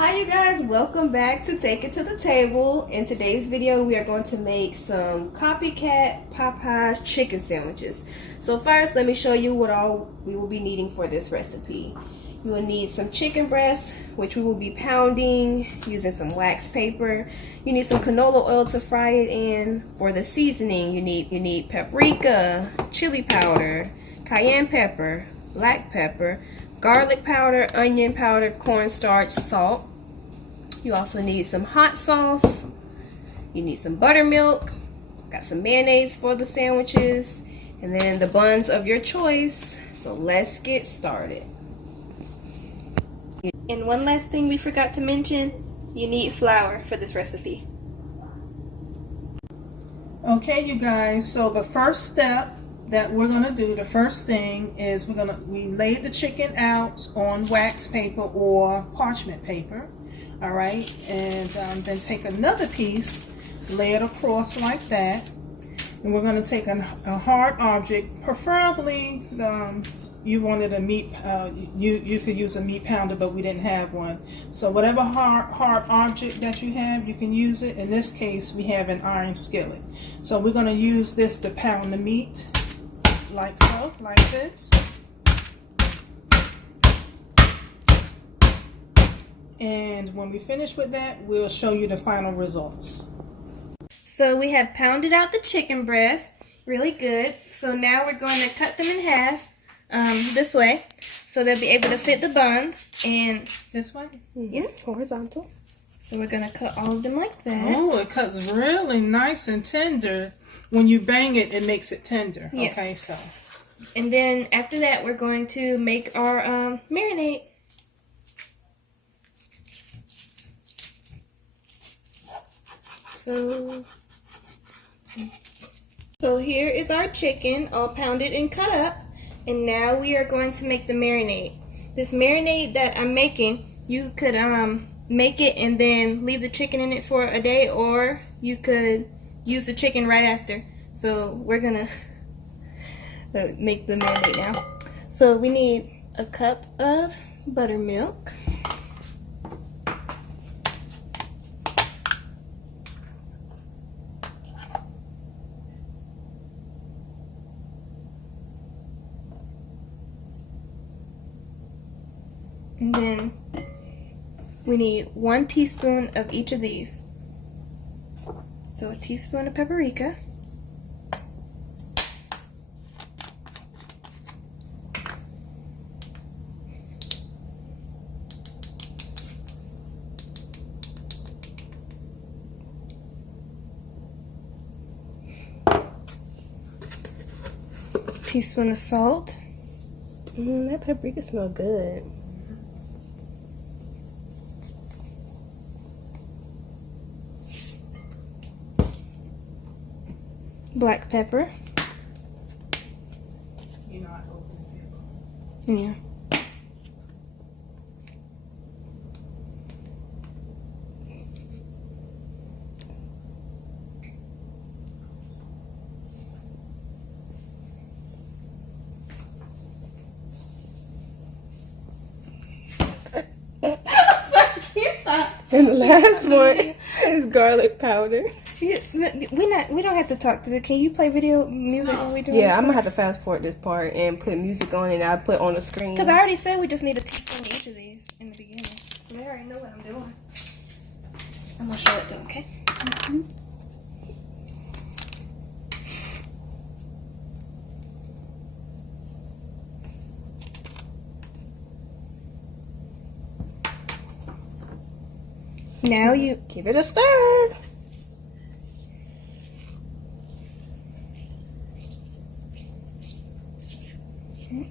Hi you guys, welcome back to Take It to the Table. In today's video we are going to make some Copycat Popeyes chicken sandwiches. So first let me show you what all we will be needing for this recipe. You will need some chicken breast, which we will be pounding using some wax paper. You need some canola oil to fry it in. For the seasoning you need paprika, chili powder, cayenne pepper, black pepper, garlic powder, onion powder, cornstarch, salt. You also need some hot sauce. You need some buttermilk. Got some mayonnaise for the sandwiches. And then the buns of your choice. So let's get started. And one last thing we forgot to mention. You need flour for this recipe. Okay, you guys, so the first step that we're going to do, the first thing is we lay the chicken out on wax paper or parchment paper. All right, and then take another piece, lay it across like that, and we're going to take a hard object, preferably you wanted a meat, you could use a meat pounder, but we didn't have one. So whatever hard object that you have, you can use it. In this case, we have an iron skillet. So we're going to use this to pound the meat, like so, like this. And when we finish with that, we'll show you the final results. So we have pounded out the chicken breast really good. So now we're going to cut them in half this way, so they'll be able to fit the buns. And this way? Yes, horizontal. So we're going to cut all of them like that. Oh, it cuts really nice and tender. When you bang it, it makes it tender. Yes. Okay, so. And then after that, we're going to make our marinade. So here is our chicken all pounded and cut up, and now we are going to make the marinade. This marinade that I'm making, you could make it and then leave the chicken in it for a day, or you could use the chicken right after. So we're gonna make the marinade now. So we need a cup of buttermilk. And then we need 1 teaspoon of each of these. So a teaspoon of paprika. Teaspoon of salt. That paprika smells good. Black pepper. You know I open it. Yeah. And the last one is garlic powder. We don't have to talk to it. Can you play video music when we do this? Yeah, I'm gonna have to fast forward this part and put music on, and I'll put on the screen. Because I already said we just need a teaspoon of each of these in the beginning, so they already know what I'm doing. I'm gonna show it though, okay? Now you give it a stir.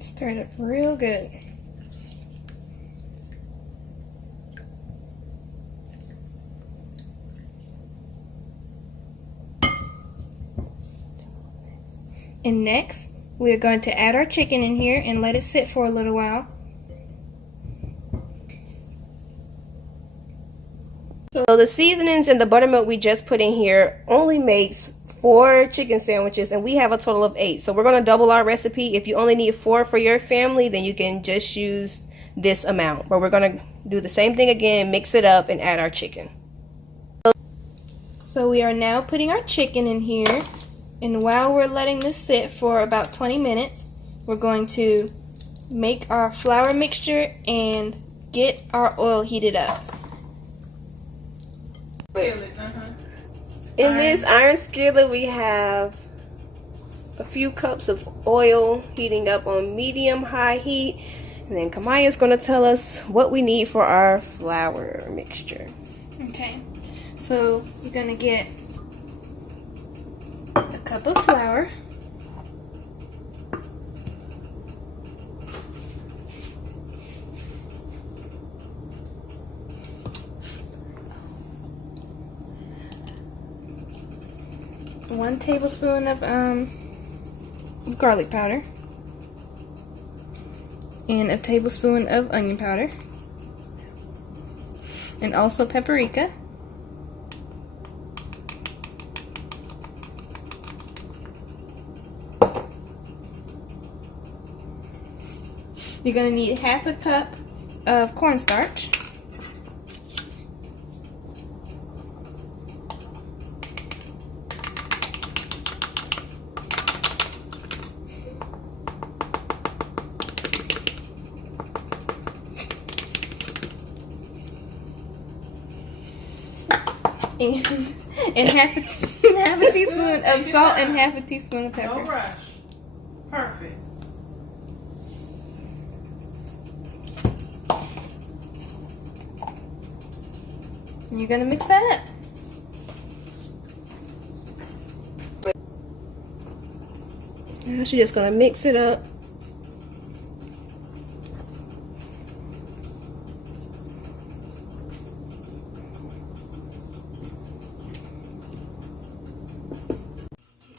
Stir it up real good. And next, we're going to add our chicken in here and let it sit for a little while. So the seasonings and the buttermilk we just put in here only makes 4 chicken sandwiches, and we have a total of 8. So we're going to double our recipe. If you only need 4 for your family, then you can just use this amount. But we're gonna do the same thing again, mix it up, and add our chicken. So we are now putting our chicken in here, and while we're letting this sit for about 20 minutes, we're going to make our flour mixture and get our oil heated up. In this iron skillet, we have a few cups of oil heating up on medium-high heat. And then Kamaya's going to tell us what we need for our flour mixture. Okay, so you're going to get a cup of flour. One tablespoon of garlic powder. And a tablespoon of onion powder. And also paprika. You're going to need half a cup of cornstarch. And half a teaspoon of salt and half a teaspoon of pepper. No rush. Perfect. And you're gonna mix that up. Now she's just gonna mix it up.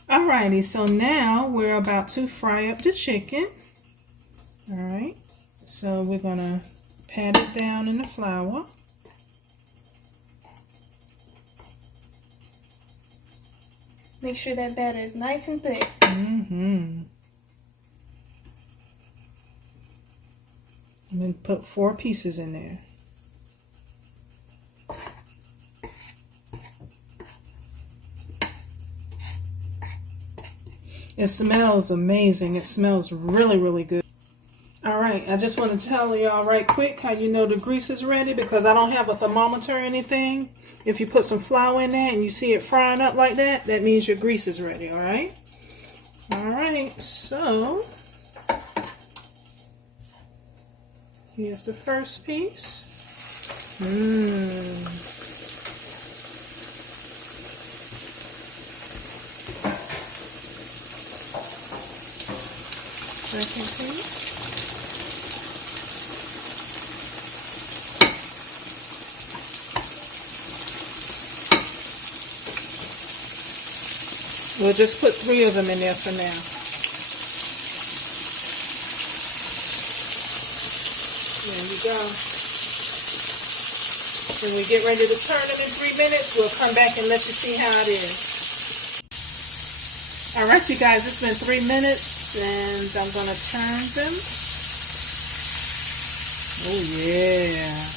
Alrighty, so now we're about to fry up the chicken. Alright, so we're gonna pat it down in the flour. Make sure that batter is nice and thick. And then put 4 pieces in there. It smells amazing. It smells really, really good. Alright, I just want to tell y'all right quick how you know the grease is ready, because I don't have a thermometer or anything. If you put some flour in there and you see it frying up like that, that means your grease is ready, alright? Alright, so here's the first piece. Second piece. We'll just put 3 of them in there for now. There we go. When we get ready to turn them in 3 minutes, we'll come back and let you see how it is. Alright, you guys, it's been 3 minutes and I'm going to turn them. Oh, yeah.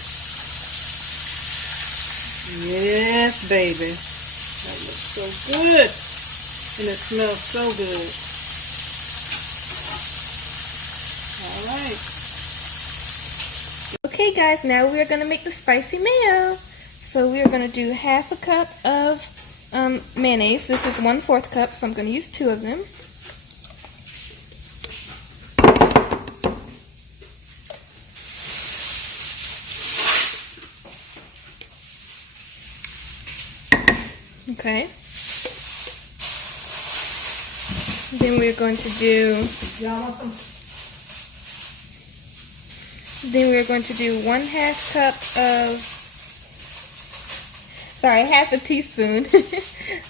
Yes, baby. That looks so good. And it smells so good. Alright. Okay guys, now we are going to make the spicy mayo. So we are going to do half a cup of mayonnaise. This is 1/4 cup, so I'm going to use 2 of them. Okay. Then we're going to do. Y'all want some? Then we're going to do 1/2 cup of. Sorry, half a teaspoon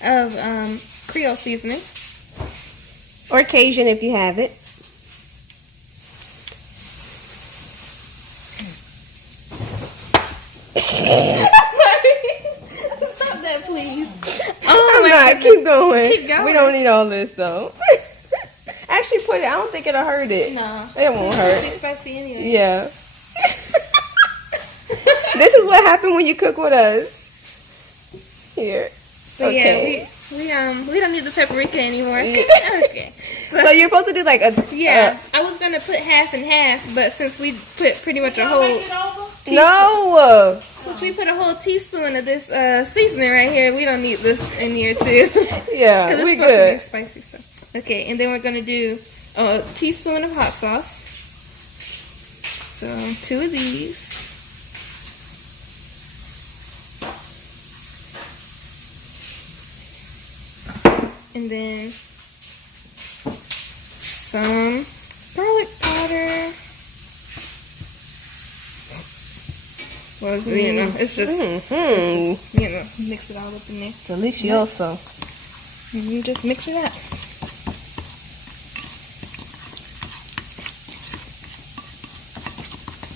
of Creole seasoning. Or Cajun if you have it. Sorry. Stop that, please. Oh I'm my not. goodness. Keep going. Keep going. We don't need all this though. Actually, put it. I don't think it'll hurt it. No. It won't hurt. It's spicy anyway. Yeah. this is what happened when you cook with us. Here. But Okay. yeah, we don't need the paprika anymore. Okay. So you're supposed to do like a I was gonna put half and half, but since we put pretty much a whole no. since we put a whole teaspoon of this seasoning right here, we don't need this in here too. Yeah, Because it's we supposed to good. be spicy. So. Okay, and then we're gonna do a teaspoon of hot sauce. So 2 of these. And then some garlic powder. Well, it's, you know, it's just, you know, mix it all up in there. Delicioso. And you just mix it up.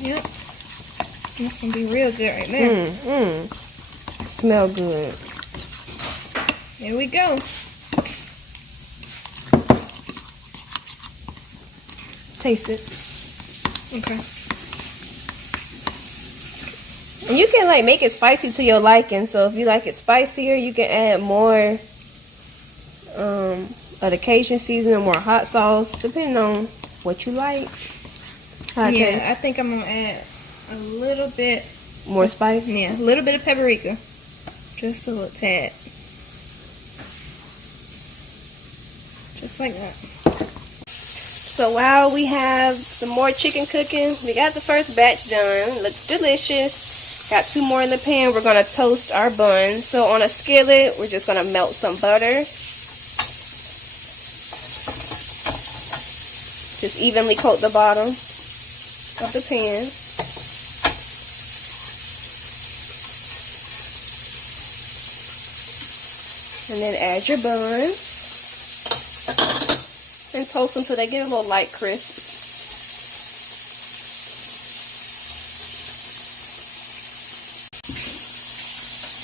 Yep. That's gonna be real good right there. Smell good. There we go. Taste it. Okay. And you can like make it spicy to your liking. So if you like it spicier, you can add more of the Cajun seasoning, more hot sauce, depending on what you like. How it Yeah, tastes. I think I'm gonna add a little bit. More spice. Yeah, a little bit of paprika. Just a little tad. Just like that. So while we have some more chicken cooking, we got the first batch done. Looks delicious. Got 2 more in the pan. We're going to toast our bun. So on a skillet, we're just going to melt some butter. Just evenly coat the bottom of the pan. And then add your buns. And toast them till they get a little light crisp.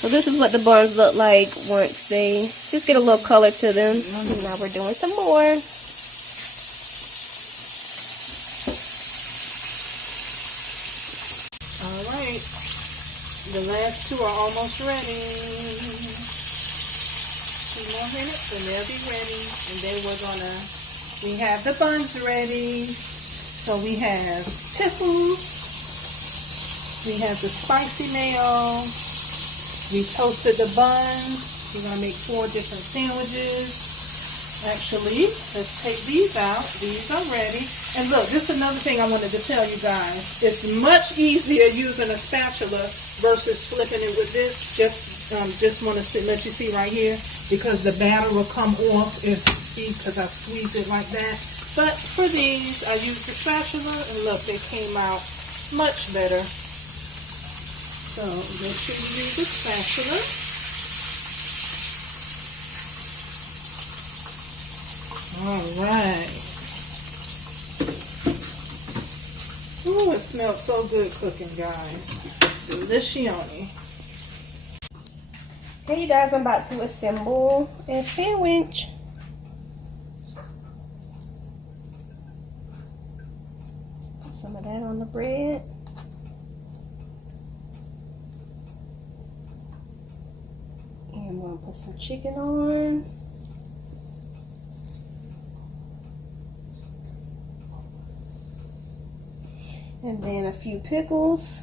So this is what the buns look like once they just get a little color to them. And now we're doing some more. Alright. The last 2 are almost ready. 2 more minutes and they'll be ready. And then we have the buns ready. So we have pickles. We have the spicy mayo. We toasted the buns. We're going to make 4 different sandwiches. Actually, let's take these out. These are ready. And look, this is another thing I wanted to tell you guys. It's much easier using a spatula versus flipping it with this. Just want to let you see right here, because the batter will come off because I squeeze it like that. But for these, I used the spatula, and look, they came out much better. So make sure you use the spatula. Alright. Ooh, it smells so good cooking, guys. Delicious. Hey you guys, I'm about to assemble a sandwich. Put some of that on the bread. And I'm going to put some chicken on. And then a few pickles.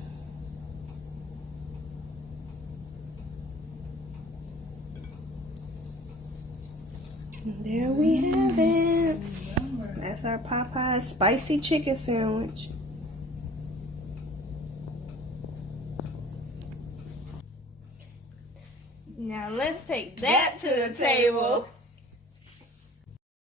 And there we have it. That's our Popeyes spicy chicken sandwich. Now let's take that to the table.